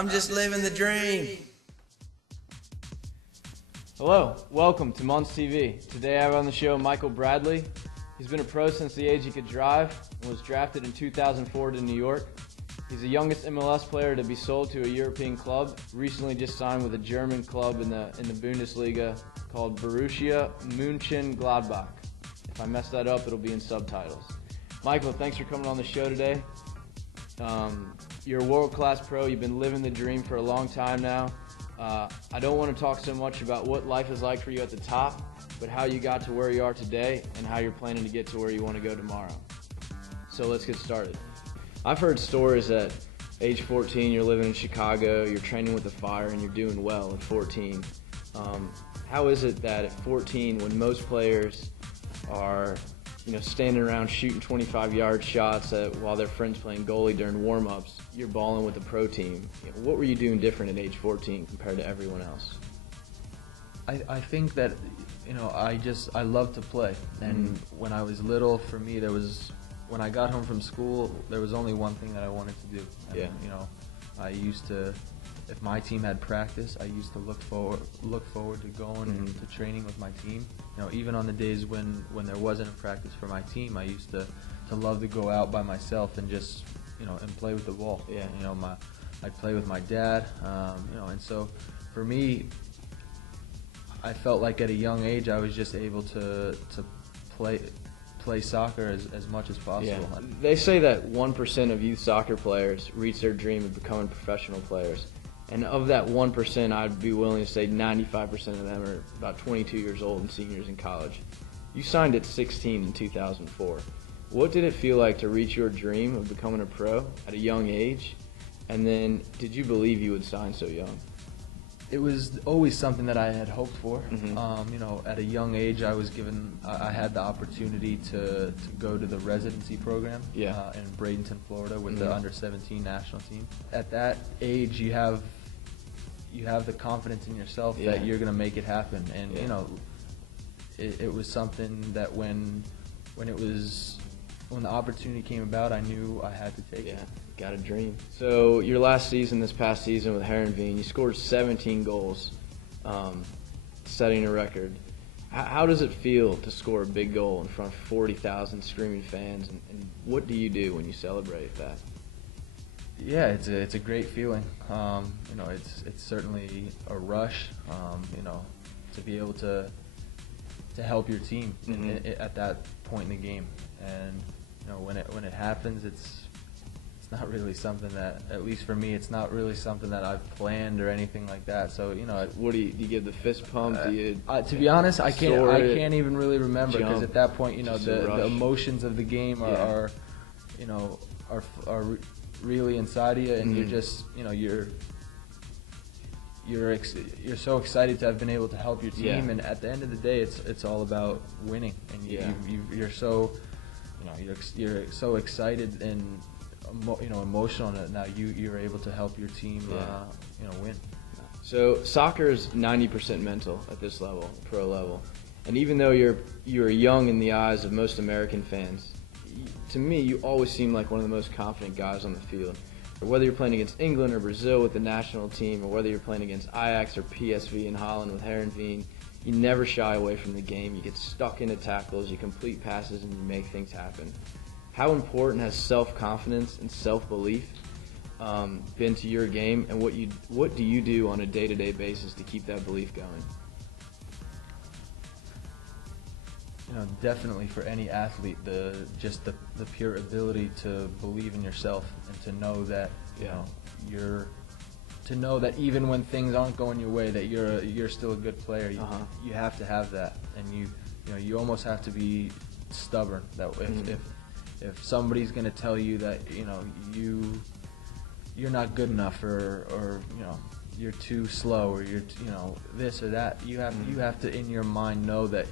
I'm just living the dream. Hello, welcome to Montz TV. Today I have on the show Michael Bradley. He's been a pro since the age he could drive and was drafted in 2004 to New York. He's the youngest MLS player to be sold to a European club. Recently just signed with a German club in the Bundesliga called Borussia Mönchengladbach. If I mess that up, it'll be in subtitles. Michael, thanks for coming on the show today. You're a world-class pro. You've been living the dream for a long time now. I don't want to talk so much about what life is like for you at the top, but how you got to where you are today and how you're planning to get to where you want to go tomorrow. So let's get started. I've heard stories that age 14 you're living in Chicago, you're training with the Fire, and you're doing well at 14. How is it that at 14, when most players are standing around shooting 25-yard shots while their friends playing goalie during warm-ups, you're balling with the pro team? What were you doing different at age 14 compared to everyone else? I think that I love to play, and when I was little, for me when I got home from school, there was only one thing that I wanted to do. And, I used to, if my team had practice, I used to look forward to going to training with my team. Even on the days when there wasn't a practice for my team, I used to love to go out by myself and just and play with the ball. Yeah. I'd play with my dad. And so for me, I felt like at a young age I was just able to play soccer as much as possible. Yeah. They say that 1% of youth soccer players reach their dream of becoming professional players. And of that 1%, I'd be willing to say 95% of them are about 22 years old and seniors in college. You signed at 16 in 2004. What did it feel like to reach your dream of becoming a pro at a young age? And then did you believe you would sign so young? It was always something that I had hoped for. At a young age, I had the opportunity to go to the residency program in Bradenton, Florida, with the under-17 national team. At that age, you have the confidence in yourself that you're going to make it happen. And it was something that when the opportunity came about, I knew I had to take it. Got a dream. So your last season, this past season with Heerenveen, you scored 17 goals, setting a record. How does it feel to score a big goal in front of 40,000 screaming fans, and what do you do when you celebrate that? Yeah, it's a great feeling. It's certainly a rush. To be able to help your team at that point in the game, and when it happens, it's not really something that, at least for me, it's not really something that I've planned or anything like that. So what do you give the fist pump? Do you to be honest, I can't even really remember, because at that point, the emotions of the game are really inside of you, and you're just you're so excited to have been able to help your team, and at the end of the day, it's all about winning, and you're so you're so excited and emotional that now you're able to help your team win. So soccer is 90% mental at this level, pro level, and even though you're young in the eyes of most American fans, to me you always seem like one of the most confident guys on the field. Whether you're playing against England or Brazil with the national team, or whether you're playing against Ajax or PSV in Holland with Heerenveen, you never shy away from the game. You get stuck into tackles, you complete passes, and you make things happen. How important has self-confidence and self-belief been to your game, and what do you do on a day-to-day basis to keep that belief going? Definitely for any athlete, the pure ability to believe in yourself and to know that to know that even when things aren't going your way, that you're still a good player. You have to have that, and you almost have to be stubborn. That if somebody's going to tell you that you're not good enough, or you're too slow, or you're this or that, you have to in your mind know that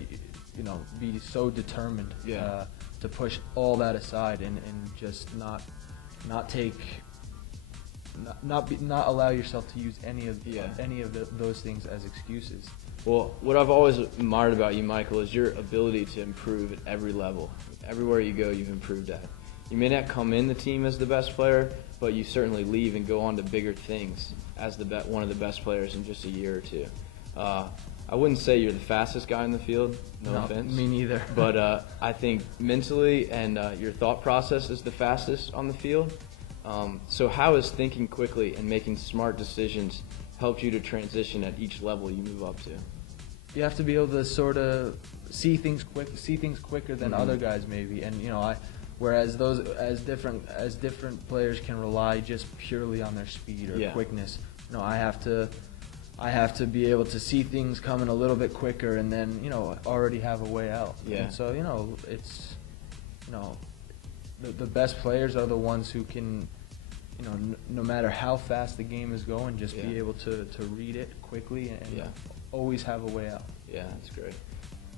be so determined to push all that aside and just not allow yourself to use any of those things as excuses. Well, what I've always admired about you, Michael, is your ability to improve at every level. Everywhere you go, you've improved at. You may not come in the team as the best player, but you certainly leave and go on to bigger things as one of the best players in just a year or two. I wouldn't say you're the fastest guy in the field, no offense. Me neither. But I think mentally and your thought process is the fastest on the field. So how has thinking quickly and making smart decisions helped you to transition at each level you move up to? You have to be able to sort of see things quicker than other guys maybe, and whereas different players can rely just purely on their speed or quickness. I have to be able to see things coming a little bit quicker and then already have a way out. Yeah. And so it's the best players are the ones who can no matter how fast the game is going, just be able to read it quickly and always have a way out. Yeah, that's great.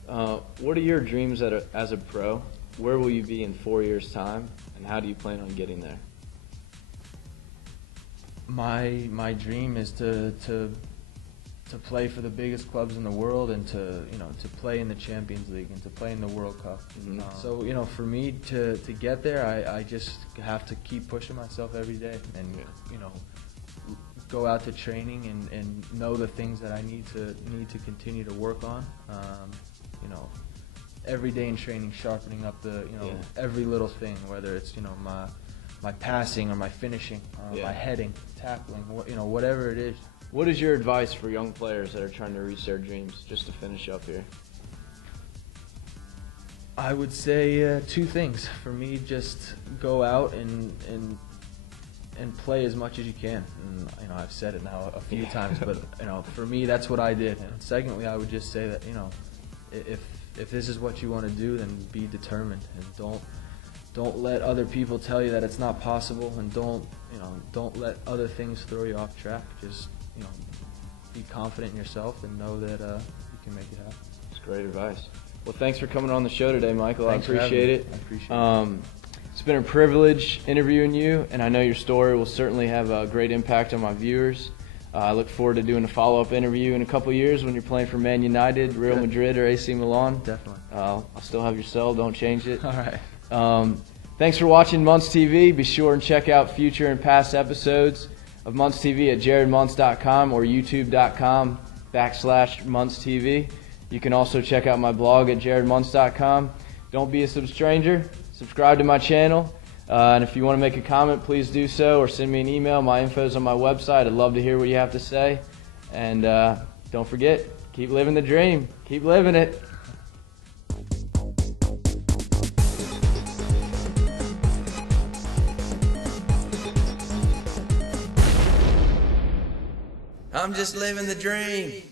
What are your dreams as a pro? Where will you be in 4 years' time, and how do you plan on getting there? My dream is to play for the biggest clubs in the world and to play in the Champions League and to play in the World Cup. Mm-hmm. So for me to get there, I just have to keep pushing myself every day and go out to training and know the things that I need to continue to work on. Every day in training, sharpening up every little thing, whether it's my passing or my finishing, my heading, tackling, whatever it is. What is your advice for young players that are trying to reach their dreams, just to finish up here? I would say two things. For me, just go out and play as much as you can. And, I've said it now a few times, but for me, that's what I did. And secondly, I would just say that if this is what you want to do, then be determined and don't let other people tell you that it's not possible, and don't let other things throw you off track. Just be confident in yourself and know that you can make it happen. That's great advice. Well, thanks for coming on the show today, Michael. Thanks I appreciate it. I appreciate it. It's been a privilege interviewing you, and I know your story will certainly have a great impact on my viewers. I look forward to doing a follow-up interview in a couple years when you're playing for Man United, Real Madrid, or AC Milan. Definitely. I'll still have your cell. Don't change it. All right. Thanks for watching Montz TV. Be sure and check out future and past episodes of Montz TV at jaredmontz.com or youtube.com/MontzTV. You can also check out my blog at jaredmontz.com. Don't be a stranger. Subscribe to my channel. And if you want to make a comment, please do so, or send me an email. My info's on my website. I'd love to hear what you have to say. And don't forget, keep living the dream. Keep living it. I'm just living the dream.